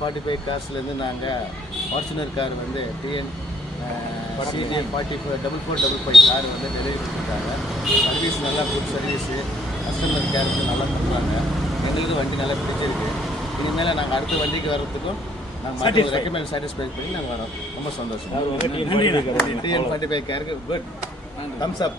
45 கார்ஸ்லேருந்து நாங்கள் Fortuner car வந்து TN CTM 4455 car வந்து டெலிவரி கொடுத்துருக்காங்க. சர்வீஸ் நல்லா குட் சர்வீஸு, கஸ்டமர் கேருக்கு நல்லா பண்ணுறாங்க. எங்களுக்கு வண்டி நல்லா பிடிச்சிருக்கு. இனிமேல் நாங்கள் அடுத்த வண்டிக்கு வர்றதுக்கும் நாங்கள் ரெக்கமெண்ட் சாட்டிஸ்ஃபை பண்ணி நாங்கள் வரோம். ரொம்ப சந்தோஷம். டிஎன் 45 காருக்கு குட் தம்ஸ் அப்.